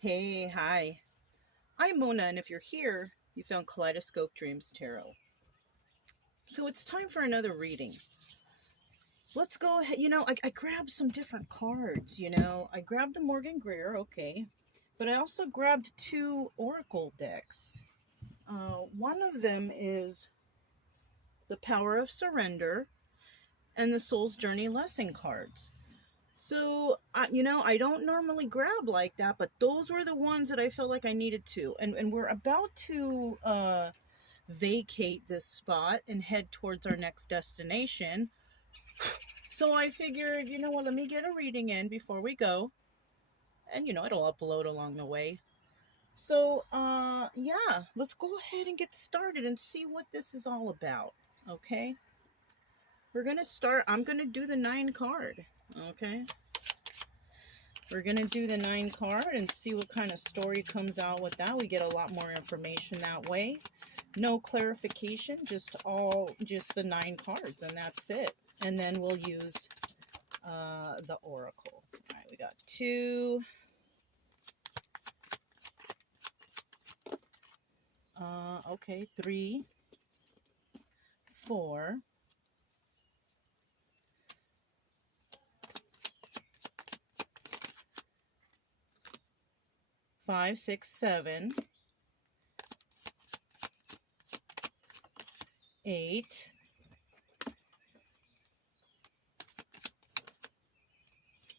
Hey, hi. I'm Mona, and if you're here, you found Kaleidoscope Dreams Tarot. So it's time for another reading. Let's go ahead. I grabbed some different cards. I grabbed the Morgan Greer, okay. But I also grabbed two Oracle decks. One of them is the Power of Surrender and the Soul's Journey Lesson cards. So, I don't normally grab like that, but those were the ones that I felt like I needed to. And we're about to vacate this spot and head towards our next destination. So I figured, let me get a reading in before we go. And, it'll upload along the way. So, yeah, let's go ahead and get started and see what this is all about. Okay? We're going to start. I'm going to do the 9 card. Okay? We're going to do the 9 card and see what kind of story comes out with that. We get a lot more information that way. No clarification, just the 9 cards, and that's it. And then we'll use the oracles. All right, we got 2. Okay, 3, 4, 5, 6, 7, 8,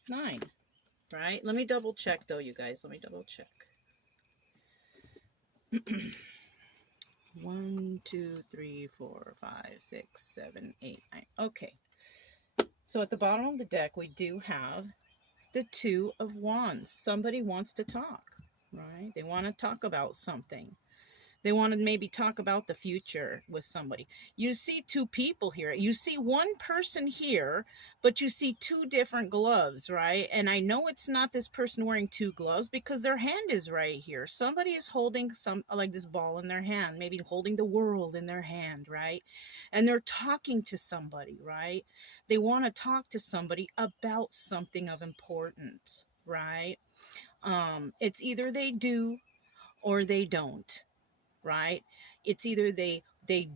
9. Right? Let me double check though, you guys. Let me double check. 1, 2, 3, 4, 5, 6, 7, 8, 9. Okay. So at the bottom of the deck, we do have the 2 of Wands. Somebody wants to talk, right? They want to talk about something. They want to maybe talk about the future with somebody. You see 2 people here. You see one person here, but you see 2 different gloves, right? And I know it's not this person wearing 2 gloves because their hand is right here. Somebody is holding like this ball in their hand, maybe holding the world in their hand, right? And they're talking to somebody, right? They want to talk to somebody about something of importance, right? It's either they do or they don't, right? It's either they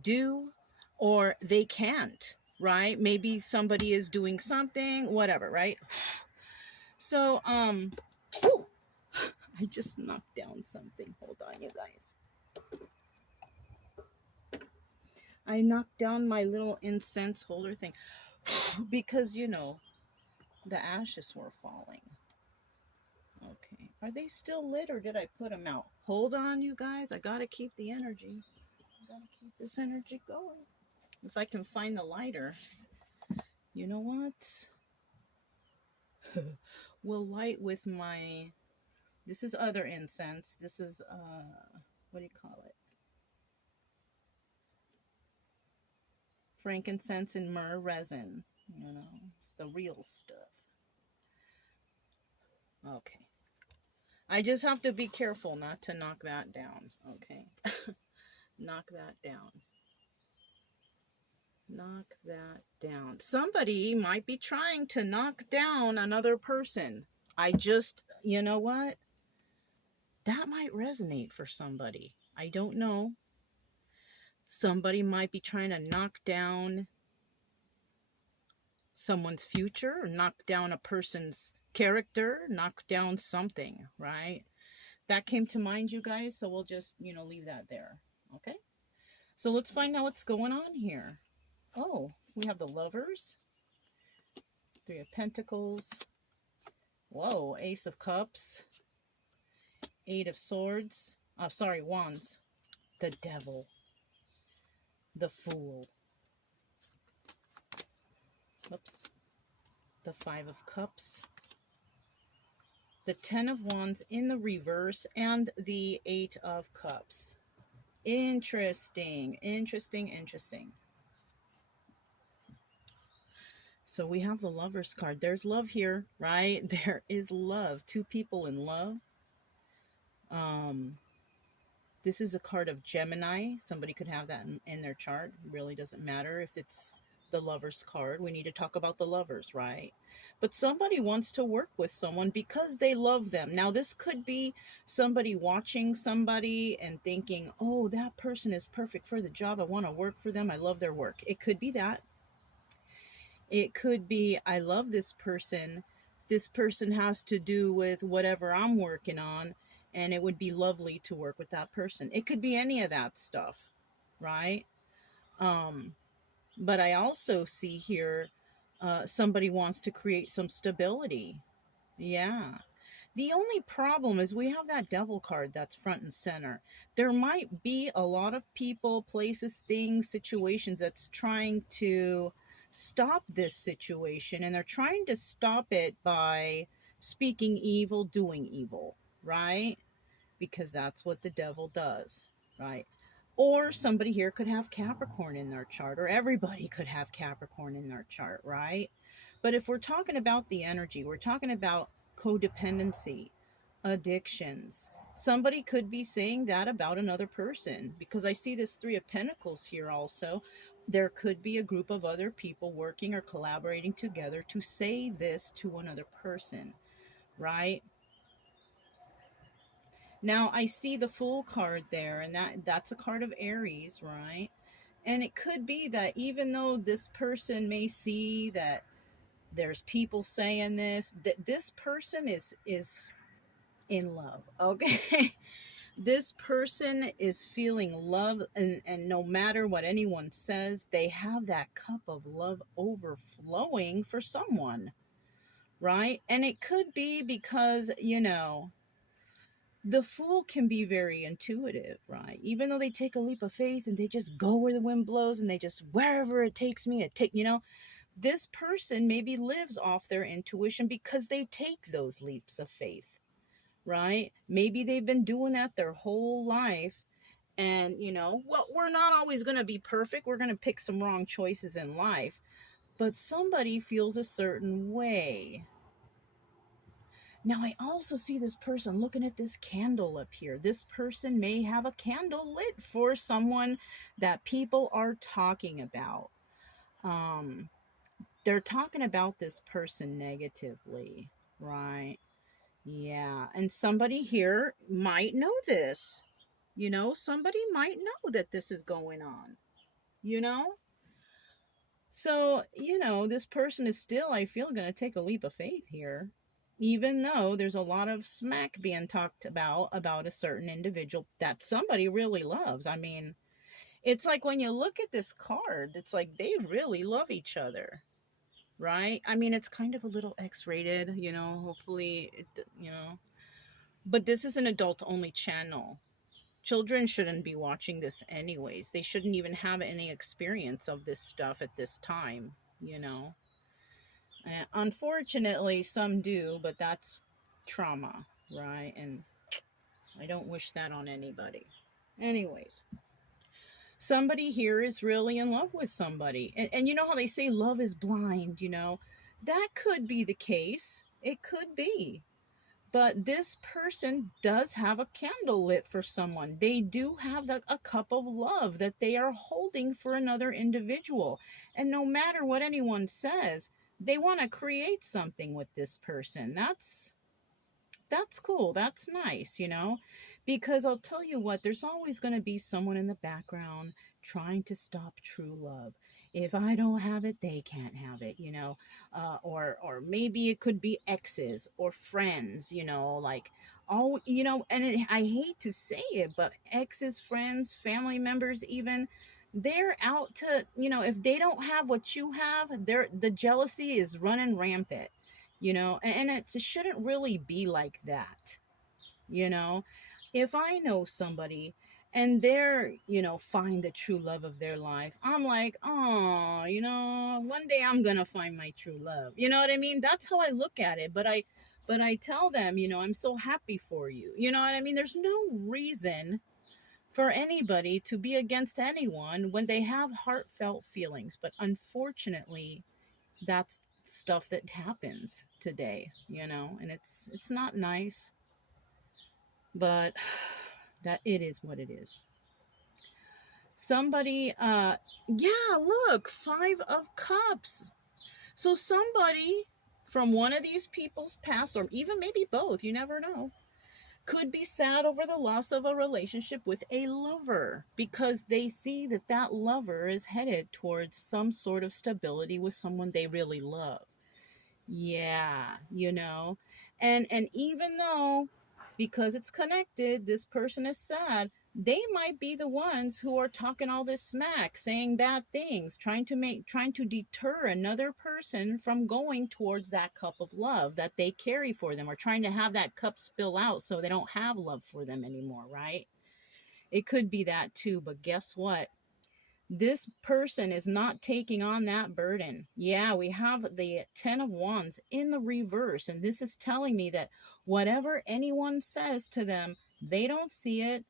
do or they can't, right? Maybe somebody is doing something, whatever, right? So ooh, I just knocked down something. Hold on, you guys. I knocked down my little incense holder thing because the ashes were falling. Okay, are they still lit or did I put them out? Hold on, you guys. I gotta keep the energy. I gotta keep this energy going. If I can find the lighter. You know what? We'll light with my, this is other incense. This is, what do you call it? Frankincense and myrrh resin. It's the real stuff. Okay. I just have to be careful not to knock that down. Okay. Knock that down. Knock that down. Somebody might be trying to knock down another person. You know what? That might resonate for somebody. I don't know. Somebody might be trying to knock down someone's future, or knock down a person's character, knock down something, right? That came to mind, you guys, so we'll just, leave that there, okay? So let's find out what's going on here. Oh, we have the Lovers, 3 of Pentacles, whoa, Ace of Cups, 8 of Swords, Wands, the Devil, the Fool, oops, the 5 of Cups, the 10 of Wands in the reverse, and the 8 of Cups. Interesting, interesting, interesting. So we have the Lovers card. There's love here, right? There is love. 2 people in love. This is a card of Gemini. Somebody could have that in their chart. It really doesn't matter if it's the Lovers card. We need to talk about the lovers, right? But somebody wants to work with someone because they love them. Now, this could be somebody watching somebody and thinking, oh, that person is perfect for the job. I want to work for them. I love their work. It could be that. It could be, I love this person. This person has to do with whatever I'm working on, and it would be lovely to work with that person. It could be any of that stuff, right? Um, but I also see here somebody wants to create some stability. Yeah. The only problem is we have that devil card that's front and center. There might be a lot of people, places, things, situations that's trying to stop this situation, and they're trying to stop it by speaking evil, doing evil, right? Because that's what the devil does, right? Or somebody here could have Capricorn in their chart, or everybody could have Capricorn in their chart, right? But if we're talking about the energy, we're talking about codependency, addictions. Somebody could be saying that about another person, because I see this Three of Pentacles here also. There could be a group of other people working or collaborating together to say this to another person, right? Now I see the Fool card there, and that's a card of Aries, right? And it could be that even though this person may see that there's people saying this, that this person is in love, okay? This person is feeling love, and no matter what anyone says, they have that cup of love overflowing for someone, right? And it could be because, the Fool can be very intuitive, right? Even though they take a leap of faith and they just go where the wind blows and they just, wherever it takes me, this person maybe lives off their intuition because they take those leaps of faith, right? Maybe they've been doing that their whole life. And, well, we're not always going to be perfect. We're going to pick some wrong choices in life. But somebody feels a certain way. Now, I also see this person looking at this candle up here. This person may have a candle lit for someone that people are talking about. They're talking about this person negatively, right? Yeah. And somebody here might know this. Somebody might know that this is going on, you know? So, this person is still, I feel, going to take a leap of faith here, even though there's a lot of smack being talked about a certain individual that somebody really loves. I mean, it's like when you look at this card, it's like they really love each other, right? I mean, it's kind of a little X-rated, hopefully, but this is an adult-only channel. Children shouldn't be watching this anyways. They shouldn't even have any experience of this stuff at this time, Unfortunately, some do, but that's trauma, right? And I don't wish that on anybody. Anyways, somebody here is really in love with somebody. And you know how they say love is blind, That could be the case. It could be. But this person does have a candle lit for someone. They do have a cup of love that they are holding for another individual. And no matter what anyone says, they want to create something with this person. That's cool. That's nice, because I'll tell you what, there's always going to be someone in the background trying to stop true love. If I don't have it, they can't have it, or maybe it could be exes or friends, like, all, I hate to say it, but exes, friends, family members, even, they're out to, if they don't have what you have, the jealousy is running rampant. And it shouldn't really be like that. If I know somebody and they're, find the true love of their life, I'm like, oh, one day I'm gonna find my true love. You know what I mean? That's how I look at it. But I tell them, I'm so happy for you. You know what I mean? There's no reason for anybody to be against anyone when they have heartfelt feelings. But unfortunately, that's stuff that happens today, and it's not nice, but that it is what it is. Somebody, yeah, look, 5 of Cups. So somebody from one of these people's past, or even maybe both, you never know, could be sad over the loss of a relationship with a lover because they see that that lover is headed towards some sort of stability with someone they really love. Yeah, and even though, because it's connected, this person is sad, they might be the ones who are talking all this smack, saying bad things, trying to deter another person from going towards that cup of love that they carry for them, or trying to have that cup spill out so they don't have love for them anymore, right? It could be that too, but guess what? This person is not taking on that burden. Yeah, we have the 10 of Wands in the reverse, and this is telling me that whatever anyone says to them, they don't see it,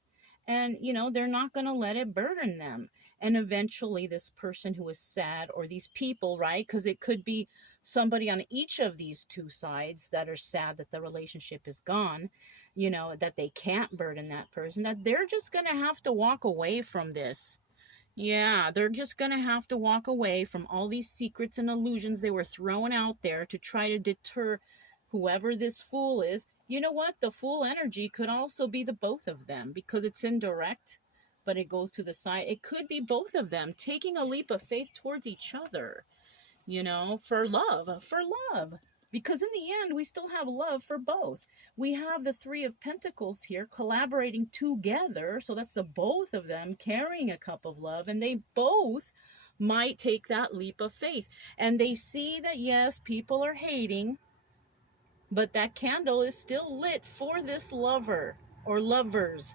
and they're not going to let it burden them. And eventually this person who is sad, or these people, right? Because it could be somebody on each of these two sides that are sad that the relationship is gone, that they can't burden that person, that they're just going to have to walk away from this. Yeah, they're just going to have to walk away from all these secrets and illusions they were throwing out there to try to deter whoever this fool is. You know what? The fool energy could also be the both of them because it's indirect, but it goes to the side. It could be both of them taking a leap of faith towards each other, for love, Because in the end, we still have love for both. We have the Three of Pentacles here collaborating together. So that's the both of them carrying a cup of love, and they both might take that leap of faith. And they see that, yes, people are hating, but that candle is still lit for this lover or lovers.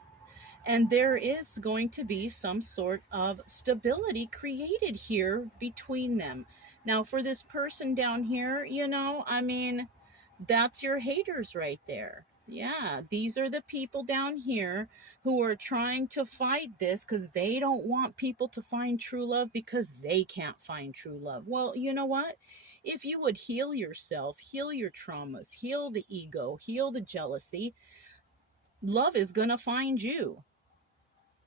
And there is going to be some sort of stability created here between them. Now, for this person down here, that's your haters right there. Yeah, these are the people down here who are trying to fight this because they don't want people to find true love because they can't find true love. Well, you know what? If you would heal yourself, heal your traumas, heal the ego, heal the jealousy, love is going to find you.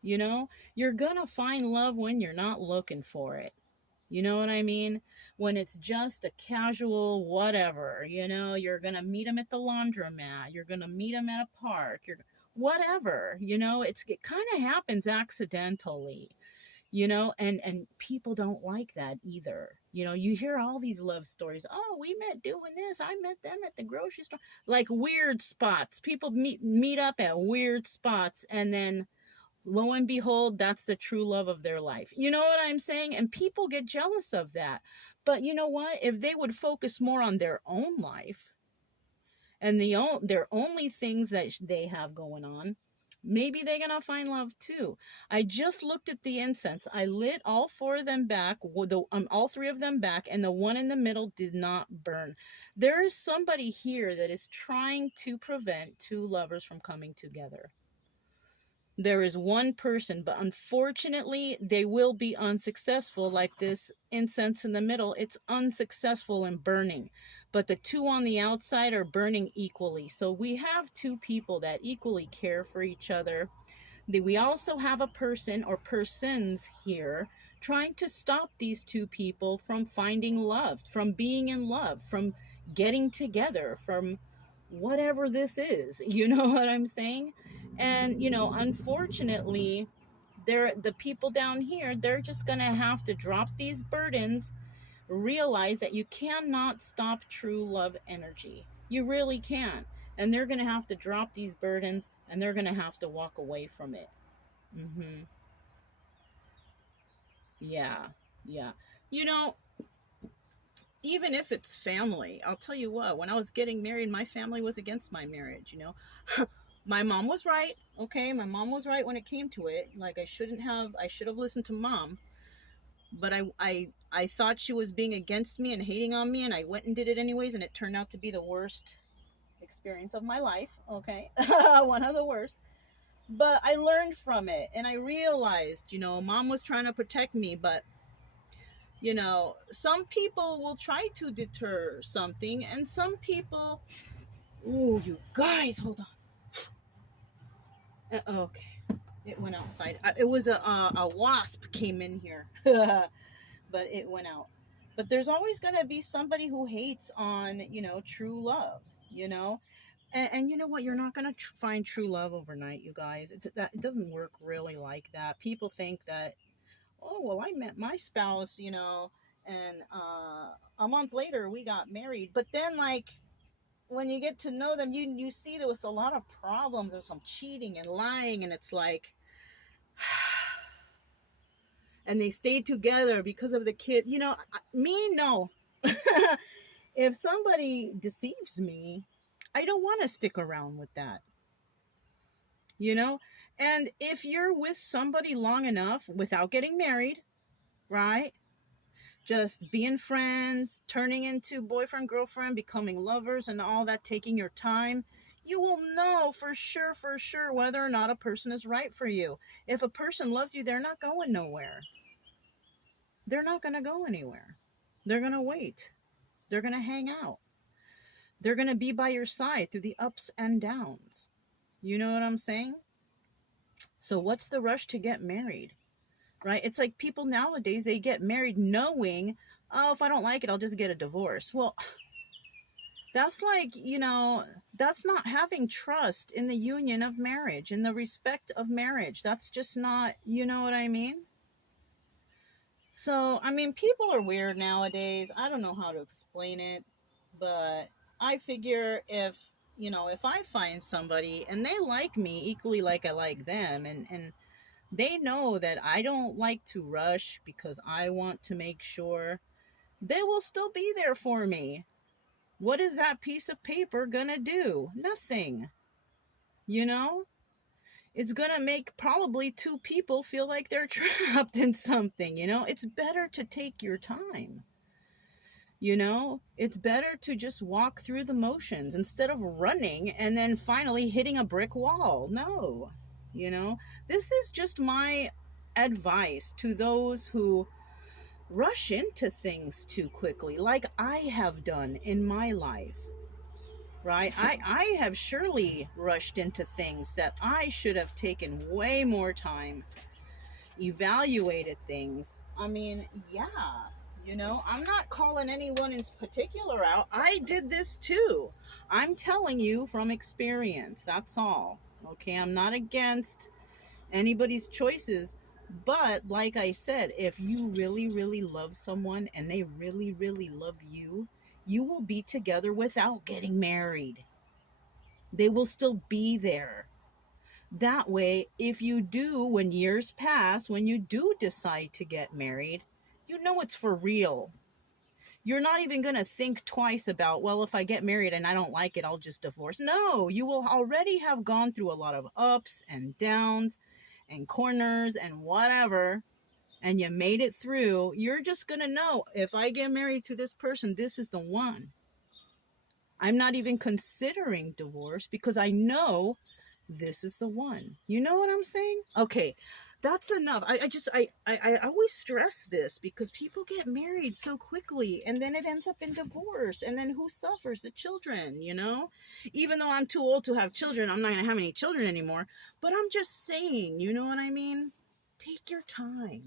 You're gonna find love when you're not looking for it. You know what I mean? When it's just a casual whatever, you're gonna meet them at the laundromat, you're gonna meet them at a park, whatever, it kind of happens accidentally, and people don't like that either. You hear all these love stories. Oh, we met doing this. I met them at the grocery store. Like weird spots. People meet up at weird spots, and then lo and behold, that's the true love of their life. You know what I'm saying? And people get jealous of that. But you know what? If they would focus more on their own life and their only things that they have going on, maybe they're going to find love too. I just looked at the incense. I lit all 4 of them back, all 3 of them back, and the one in the middle did not burn. There is somebody here that is trying to prevent 2 lovers from coming together. There is one person, but unfortunately, they will be unsuccessful. Like this incense in the middle, it's unsuccessful in burning. But the 2 on the outside are burning equally. So we have 2 people that equally care for each other. We also have a person or persons here trying to stop these 2 people from finding love, from being in love, from getting together, from whatever this is. You know what I'm saying? And unfortunately, the people down here, they're just gonna have to drop these burdens, realize that you cannot stop true love energy. You really can't. And they're gonna have to drop these burdens, and they're gonna have to walk away from it. Yeah, yeah. you know Even if it's family, I'll tell you what, when I was getting married, my family was against my marriage. My mom was right. Okay, my mom was right when it came to it. Like, I should have listened to mom. But I thought she was being against me and hating on me, and I went and did it anyways, and it turned out to be the worst experience of my life. Okay, one of the worst. But I learned from it, and I realized, mom was trying to protect me, but some people will try to deter something, and some people, oh, you guys, hold on. Okay. It went outside. It was a wasp came in here, but it went out. But there's always going to be somebody who hates on, true love, you know? And you know what? You're not going to find true love overnight, you guys. It doesn't work really like that. People think that, oh, well, I met my spouse, and a month later we got married. But then, like, when you get to know them, you see there was a lot of problems. There's some cheating and lying, and it's like, and they stayed together because of the kid. Me, no. If somebody deceives me, I don't want to stick around with that. And if you're with somebody long enough without getting married, right? Just being friends, turning into boyfriend, girlfriend, becoming lovers and all that, taking your time, you will know for sure whether or not a person is right for you. If a person loves you, they're not going nowhere. They're not going to go anywhere. They're going to wait. They're going to hang out. They're going to be by your side through the ups and downs. You know what I'm saying? So what's the rush to get married? Right? It's like people nowadays, they get married knowing, oh, if I don't like it, I'll just get a divorce. Well, that's like, that's not having trust in the union of marriage, in the respect of marriage. That's just not, you know what I mean? So, I mean, people are weird nowadays. I don't know how to explain it, but I figure if I find somebody and they like me equally like I like them, and they know that I don't like to rush because I want to make sure, they will still be there for me. What is that piece of paper gonna do? Nothing. It's gonna make probably two people feel like they're trapped in something. It's better to take your time. It's better to just walk through the motions instead of running and then finally hitting a brick wall. No, this is just my advice to those who rush into things too quickly, like I have done in my life, right? I have surely rushed into things that I should have taken way more time, evaluated things. I mean, yeah, I'm not calling anyone in particular out. I did this too. I'm telling you from experience. That's all. Okay, I'm not against anybody's choices. But like I said, if you really, really love someone and they really, really love you, you will be together without getting married. They will still be there. That way, if you do, when years pass, when you do decide to get married, you know it's for real. You're not even going to think twice about, well, if I get married and I don't like it, I'll just divorce. No, you will already have gone through a lot of ups and downs and corners and whatever, and you made it through. You're just going to know, if I get married to this person, this is the one. I'm not even considering divorce because I know this is the one. You know what I'm saying? Okay, that's enough. I always stress this because people get married so quickly and then it ends up in divorce, and then who suffers? The children. Even though I'm too old to have children, I'm not gonna have any children anymore, but I'm just saying, you know what I mean? Take your time.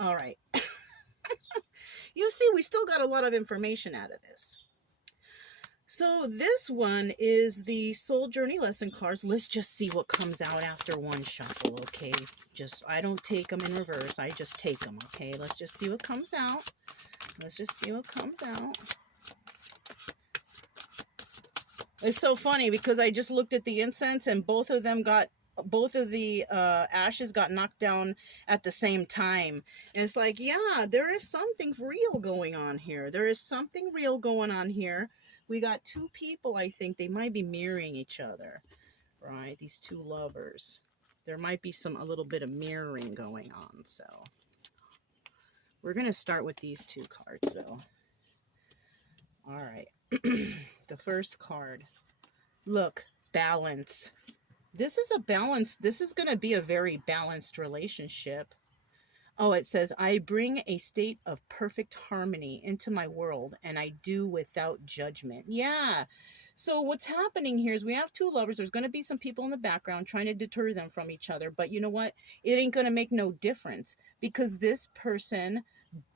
All right. You see, we still got a lot of information out of this. So this one is the Soul Journey lesson cards. Let's just see what comes out after one shuffle, okay? I don't take them in reverse. I just take them, okay? Let's just see what comes out. It's so funny because I just looked at the incense and both of the ashes got knocked down at the same time. And it's like, yeah, there is something real going on here. We got two people, I think. They might be mirroring each other, right? These two lovers. There might be a little bit of mirroring going on. So we're going to start with these two cards, though. All right. The first card. Look, balance. This is a balance. This is going to be a very balanced relationship. Oh, it says, I bring a state of perfect harmony into my world, and I do without judgment. Yeah. So what's happening here is we have two lovers. There's going to be some people in the background trying to deter them from each other. But you know what? It ain't going to make no difference, because this person,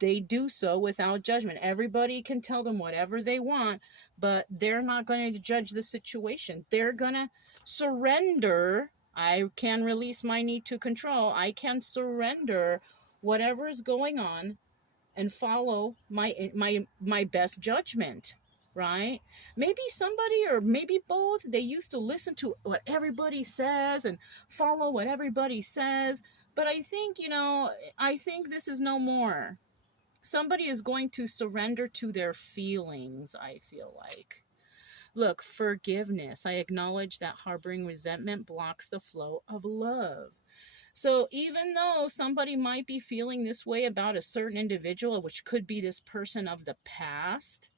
they do so without judgment. Everybody can tell them whatever they want, but they're not going to judge the situation. They're going to surrender. I can release my need to control. I can surrender whatever is going on and follow my best judgment, right? Maybe somebody, or maybe both, they used to listen to what everybody says and follow what everybody says. But I think, I think this is no more. Somebody is going to surrender to their feelings, I feel like. Look, forgiveness. I acknowledge that harboring resentment blocks the flow of love. So even though somebody might be feeling this way about a certain individual, which could be this person of the past,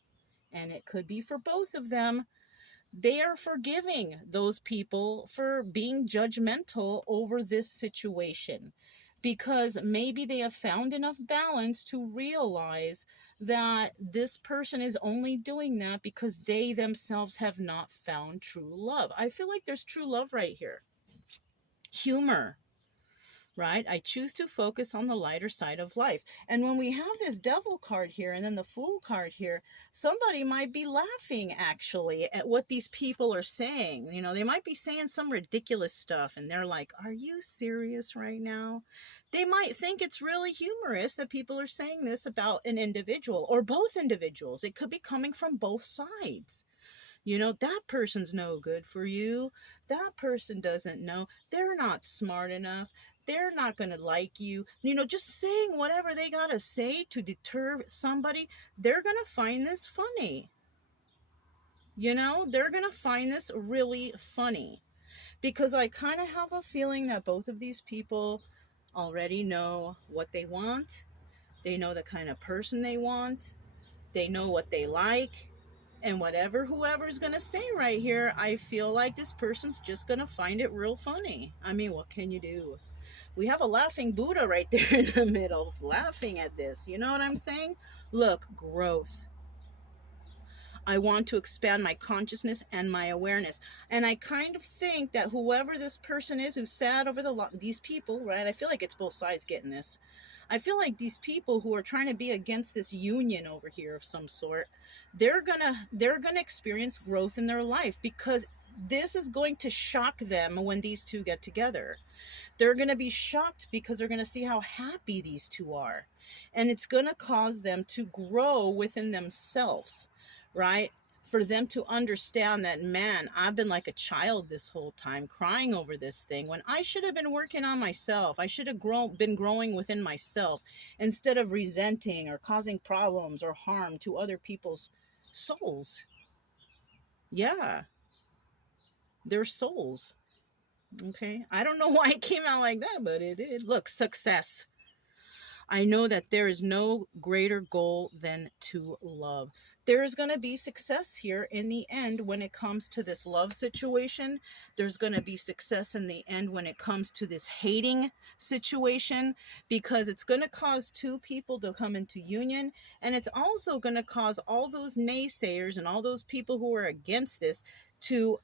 and it could be for both of them, they are forgiving those people for being judgmental over this situation, because maybe they have found enough balance to realize that this person is only doing that because they themselves have not found true love. I feel like there's true love right here. Humor. Right? I choose to focus on the lighter side of life. And when we have this devil card here and then the fool card here, somebody might be laughing actually at what these people are saying. They might be saying some ridiculous stuff and they're like, are you serious right now? They might think it's really humorous that people are saying this about an individual or both individuals. It could be coming from both sides. That person's no good for you. That person doesn't know. They're not smart enough. They're not going to like you. Just saying whatever they got to say to deter somebody, they're going to find this funny. They're going to find this really funny. Because I kind of have a feeling that both of these people already know what they want. They know the kind of person they want. They know what they like. And whoever's going to say right here, I feel like this person's just going to find it real funny. I mean, what can you do? We have a laughing Buddha right there in the middle, laughing at this. You know what I'm saying? Look, growth. I want to expand my consciousness and my awareness. And I kind of think that whoever this person is who sat over these people, right? I feel like it's both sides getting this. I feel like these people who are trying to be against this union over here of some sort, they're gonna experience growth in their life, because this is going to shock them when these two get together. They're going to be shocked because they're going to see how happy these two are. And it's going to cause them to grow within themselves, right? For them to understand that, man, I've been like a child this whole time crying over this thing when I should have been working on myself. I should have been growing within myself instead of resenting or causing problems or harm to other people's souls. Yeah. Their souls. Okay. I don't know why it came out like that, but it did. Look, success. I know that there is no greater goal than to love. There's going to be success here in the end when it comes to this love situation. There's going to be success in the end when it comes to this hating situation, because it's going to cause two people to come into union. And it's also going to cause all those naysayers and all those people who are against this to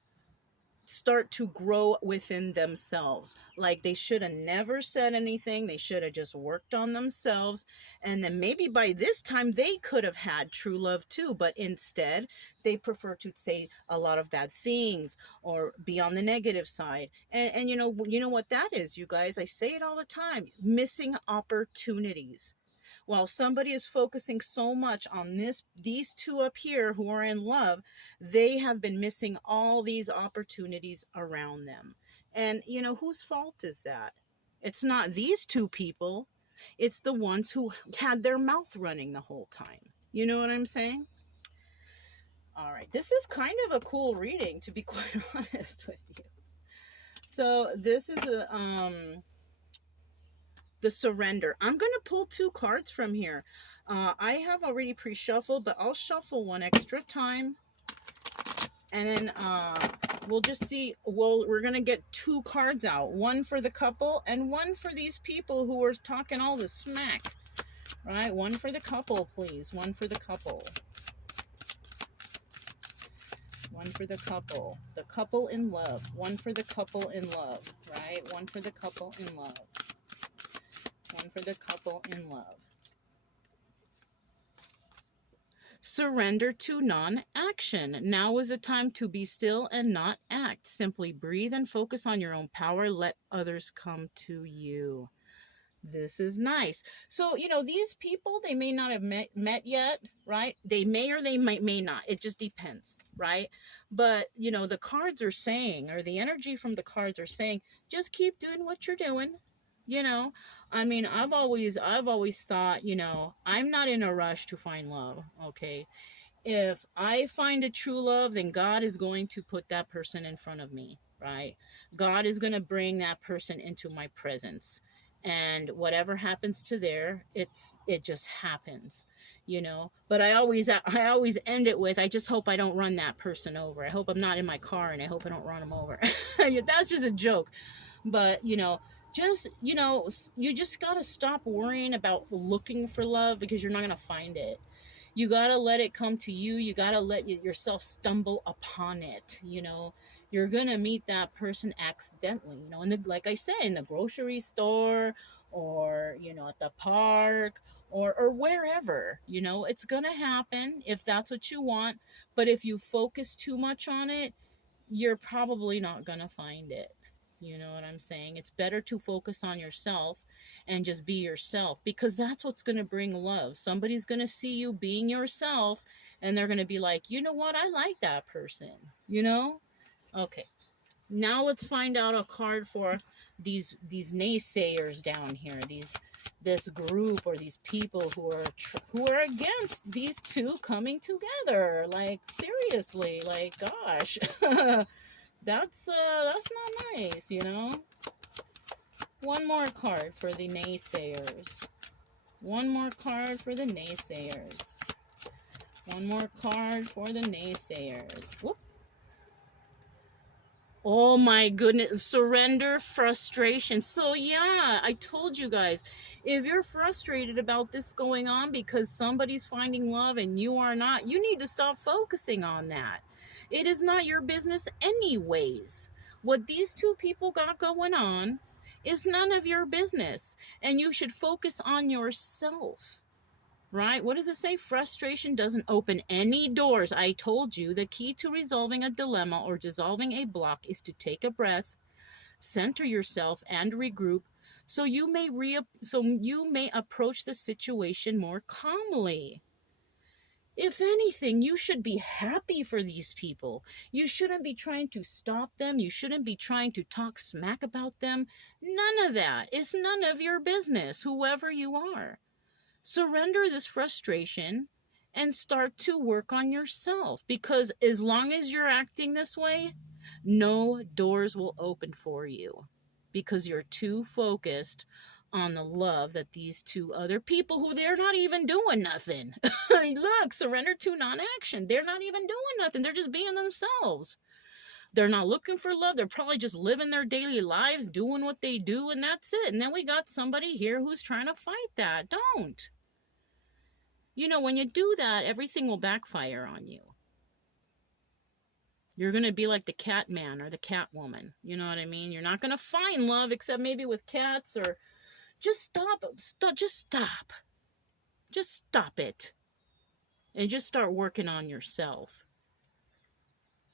start to grow within themselves. Like they should have never said anything. They should have just worked on themselves. And then maybe by this time they could have had true love too. But instead they prefer to say a lot of bad things or be on the negative side. And you know what that is, you guys? I say it all the time. Missing opportunities. While somebody is focusing so much on these two up here who are in love, they have been missing all these opportunities around them. And, whose fault is that? It's not these two people. It's the ones who had their mouth running the whole time. You know what I'm saying? All right. This is kind of a cool reading, to be quite honest with you. So this is the surrender. I'm going to pull two cards from here. I have already pre-shuffled, but I'll shuffle one extra time. And then we'll just see. We're going to get two cards out. One for the couple and one for these people who are talking all this smack. Right? One for the couple, please. One for the couple. One for the couple in love. One for the couple in love, right? One for the couple in love. One for the couple in love. Surrender to non-action. Now is the time to be still and not act. Simply breathe and focus on your own power. Let others come to you. This is nice. So, you know, these people, they may not have met yet, right? They may or they may not. It just depends, right? But, you know, the cards are saying, or the energy from the cards are saying, just keep doing what you're doing. You know, I mean, I've always thought, you know, I'm not in a rush to find love, okay? If I find a true love, then God is going to put that person in front of me, right? God is going to bring that person into my presence. And whatever happens to there, it just happens, you know. But I always end it with, I just hope I don't run that person over. I hope I'm not in my car, and I hope I don't run them over. That's just a joke. But, you know, you just got to stop worrying about looking for love, because you're not going to find it. You got to let it come to you. You got to let yourself stumble upon it, you know. You're going to meet that person accidentally, you know, like I said, in the grocery store, or, you know, at the park, or wherever, you know. It's going to happen if that's what you want. But if you focus too much on it, you're probably not going to find it. You know what I'm saying? It's better to focus on yourself and just be yourself, because that's what's going to bring love. Somebody's going to see you being yourself, and they're going to be like, you know what? I like that person, you know? Okay. Now let's find out a card for these naysayers down here. This group, or these people who are against these two coming together. Like, seriously, like, gosh. That's not nice, you know. One more card for the naysayers. One more card for the naysayers. One more card for the naysayers. Whoop. Oh my goodness. Surrender, frustration. So yeah, I told you guys, if you're frustrated about this going on because somebody's finding love and you are not, you need to stop focusing on that. It is not your business anyways. What these two people got going on is none of your business. And you should focus on yourself. Right? What does it say? Frustration doesn't open any doors. I told you the key to resolving a dilemma or dissolving a block is to take a breath, center yourself, and regroup, so you may approach the situation more calmly. If anything, you should be happy for these people. You shouldn't be trying to stop them. You shouldn't be trying to talk smack about them. None of that. It's none of your business, whoever you are. Surrender this frustration and start to work on yourself, because as long as you're acting this way, no doors will open for you, because you're too focused on the love that these two other people, who they're not even doing nothing. Look, surrender to non-action. They're not even doing nothing. They're just being themselves. They're not looking for love. They're probably just living their daily lives, doing what they do, and that's it. And then we got somebody here who's trying to fight that. Don't. You know, when you do that, everything will backfire on you. You're going to be like the cat man or the cat woman. You know what I mean? You're not going to find love except maybe with cats, or just stop. Just stop. Just stop it. And just start working on yourself.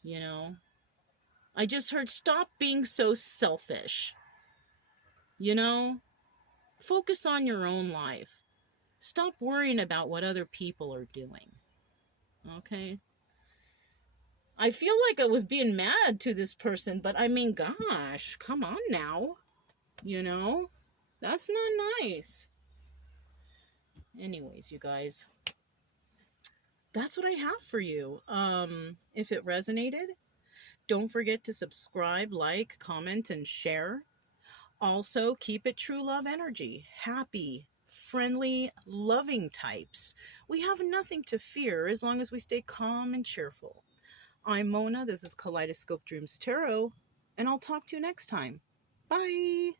You know? I just heard, stop being so selfish. You know? Focus on your own life. Stop worrying about what other people are doing. Okay? I feel like I was being mad to this person, but I mean, gosh, come on now. You know? That's not nice. Anyways, you guys, that's what I have for you. If it resonated, don't forget to subscribe, like, comment, and share. Also, keep it true love energy. Happy, friendly, loving types. We have nothing to fear as long as we stay calm and cheerful. I'm Mona. This is Kaleidoscope Dreams Tarot, and I'll talk to you next time. Bye.